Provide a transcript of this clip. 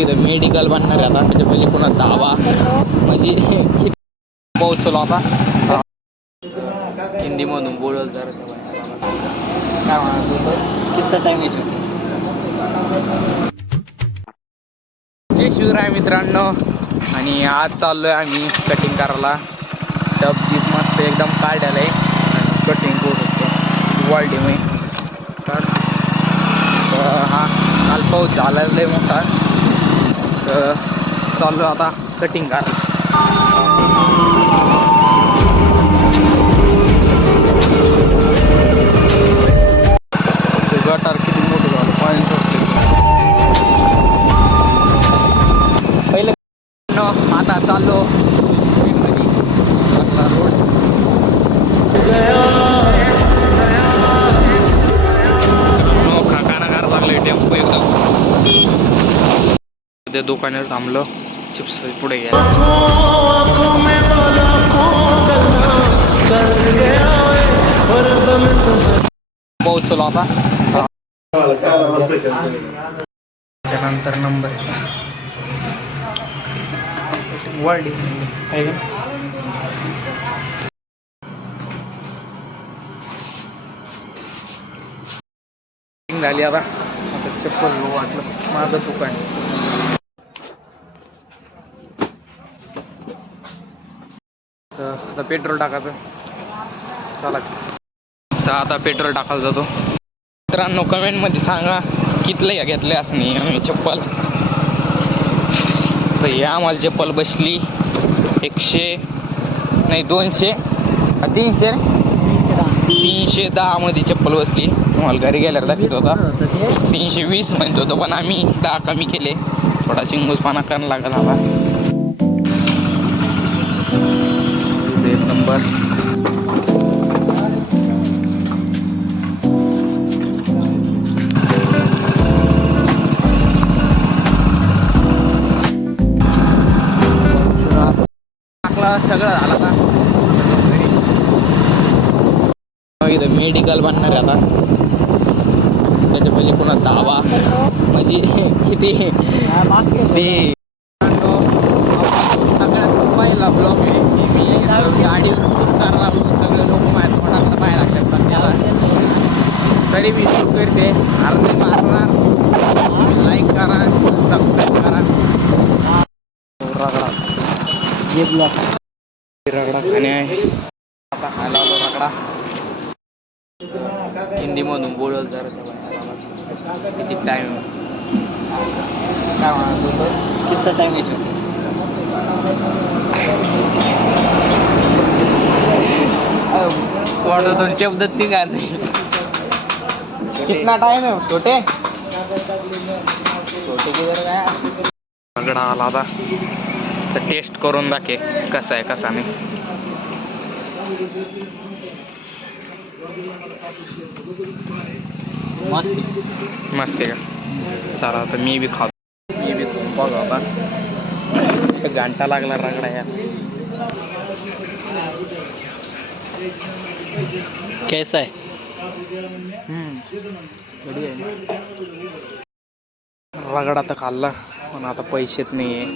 इथं मेडिकल बनणार आहे आता. त्याच्या पहिले पुन्हा दावा म्हणजे पोहोचलो आता. हिंदीमधून बोलत जरा काय म्हणतो किती टाइम येतो. जय शिवराय मित्रांनो. आणि आज चाललोय आम्ही कटिंग करायला. टप जीप मस्त एकदम काढलेलं आहे. कटिंग करू शकतो वाढली मी तर हा काल पाऊस झाला लय मोठा. तर चाललो आता कटिंग करायला. गटार किती मोठं झालं पाणी सुटले. पहिलं आता चाललो रोड खाकाना लागले टेम्पो एकदम. त्या दुकानावर थांबलो चिप्स पुढे गेला. पोहोचलो आता. त्यानंतर नंबर वर्ल्ड आहे का झाली आता. चप्पल वाटलं माझं दुकान. आता पेट्रोल टाकायचं चला. तर आता पेट्रोल टाकायला जातो. मित्रांनो कमेंटमध्ये सांगा कितलं घेतलं असं नाही आम्ही चप्पल. तर हे आम्हाला चप्पल बसली 100 नाही 200 310 मध्ये चप्पल बसली. तुम्हाला घरी गेल्यावर दाखवत होता 320 म्हणत होतो पण आम्ही 10 कमी केले. थोडा चिंगूसपणा करायला लागला हवा. एक नंबर. सगळं झालं का इथं मेडिकल बनणार आहे आता. त्याच्या पहिले पुन्हा दावा म्हणजे किती ते सगळ्यात पहिला ब्लॉक आहे की मी गाडीवर शूट करायला लागलो. सगळे लोक माझ्या तोंडाला पाय लागले पण त्याला तरी मी शूट करते. अर्धी मारणार लाईक करा सबस्क्राईब करा. रगडा खाणे आहे आता. खायला आलो रगडा. हिंदीमधून बोलत जरा किती टाइम काय म्हणतो किती टाइम येतो. तोंडातून शब्द निघाल नाही. कितना टाइम आहे छोटे किधर काय रगडा आला आता. तर टेस्ट करून दाखे कसा आहे कसा नाही. मस्त आहे का. चला आता मी बी खातो. मी बी खाऊन बघा आता. घंटा लागला रगडा यार. कैसा आहे. बढ़िया आहे. रगडा तर खाल्ला पण आता पैसेच नाही आहे.